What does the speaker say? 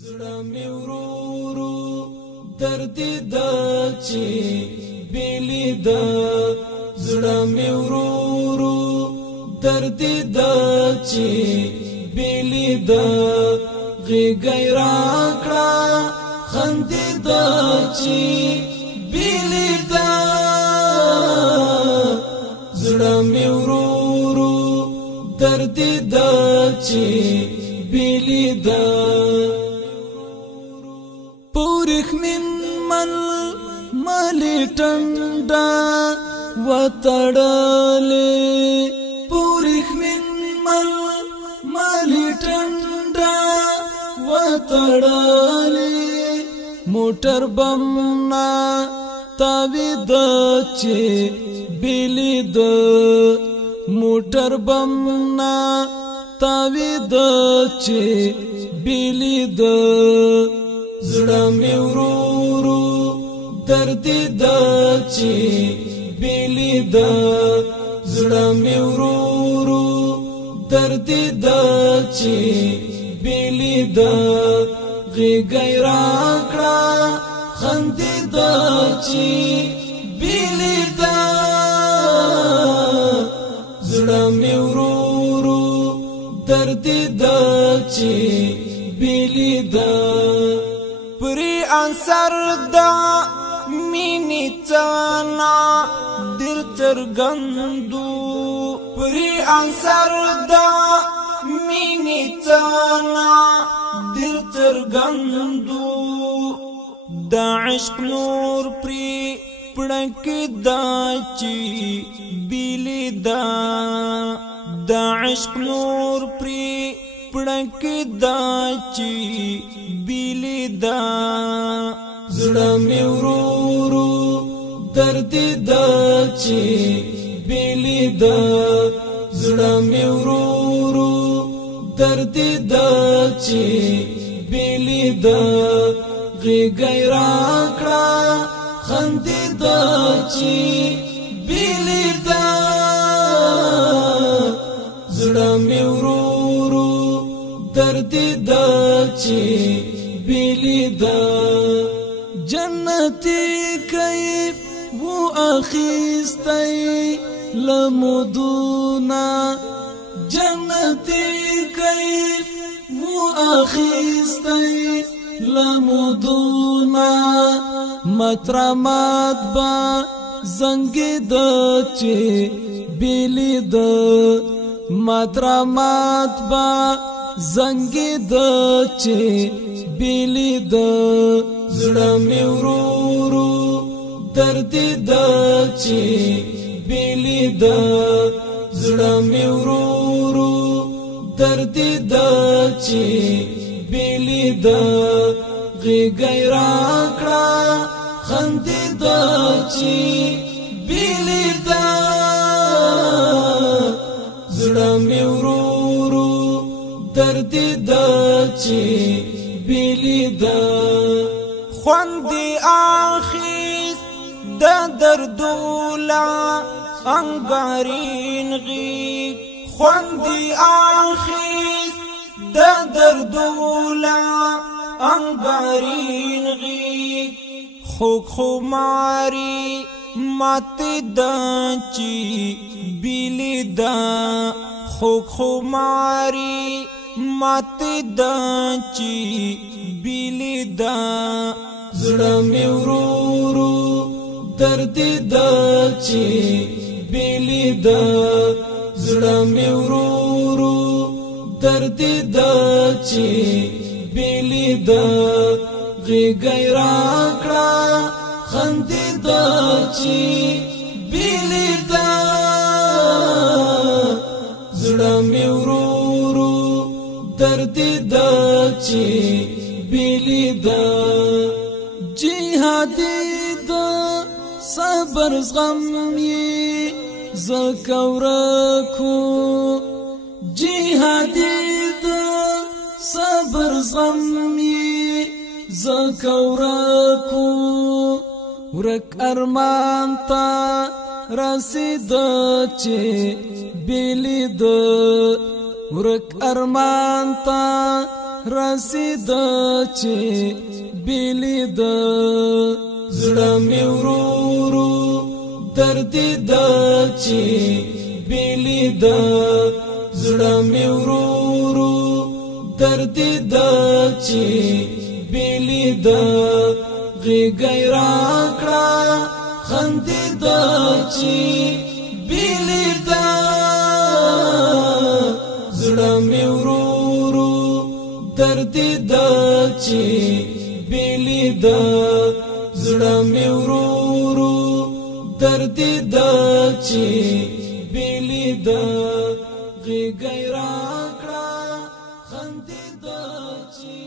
زړه مې ورو ورو درد د چی بیلی د زړه مې ورو ورو درد د چی بیلی د غېږ راکړه خندې د چی بیلی د زړه مې ورو ورو درد د چی بیلی د پورخ من مالی ټنډا وتړلې پورخ من مالی ټنډا وتړلې موټر بمنا تاوید چې بیلی د موټر بمنا تاوید چې بیلی د زړه مې ورو ورو درد د چی بیلی د زړه مې ورو ورو درد د چی بیلی د غېږ راکړه خندې د چی بیلی د زړه مې ورو ورو درد د چی بیلی د پری انصر دا مینی تانا دل ترگندو پری انصر دا مینی تانا دل ترگندو دا عشق نور پری پڑک دا چی بیلی دا دا عشق نور پری پڑک دا چی بیلی دا زړه مې ورو ورو درد د چی بیلی د زړه مې ورو ورو درد د چی بیلی د غېږ راکړه خندې د چی بیلی د زړه مې ورو ورو درد د چی بیلی د جنتی کیف وہ اخیستی لمدونا جنتی کیف وہ اخیستی لمدونا مترمات با زنگ د چی بیلی د مترمات با زنگ د چی بیلی د زړه مې ورو ورو درد د چی بیلی د زړه مې ورو ورو درد د چی بیلی د غېږ راکړه خندې د چی بیلی د زړه مې ورو ورو درد د چی بیلی د خوندی آخیس دا دردولا انگارین غیق خوندی آخیس دا دردولا انگارین غیق خوک خماری مات دا چی بیلی دا خوک خماری مات دا چی بیلی دا زړه مې ورو ورو درد د چی بیلی د زړه مې ورو ورو درد د چی بیلی د غېږ راکړه خندې د چی بیلی د زړه مې ورو ورو درد د چی بیلی د جهادي د صبر زغم یې زکورکو جهادي د صبر زغم یې زکورکو ورک ارمان تا رسید چی بیلی د ورک ارمان تا رسید چې بیلی د زړه مې ورورو درد د چې بیلی د زړه مې ورورو درد د چې بیلی د غېږه راکړه خندې د چې بیلی د زړه مې ورورو درد د چې بیلی د زړه مې ورورو درد د چې بیلی د غېږه راکړه خندې د چې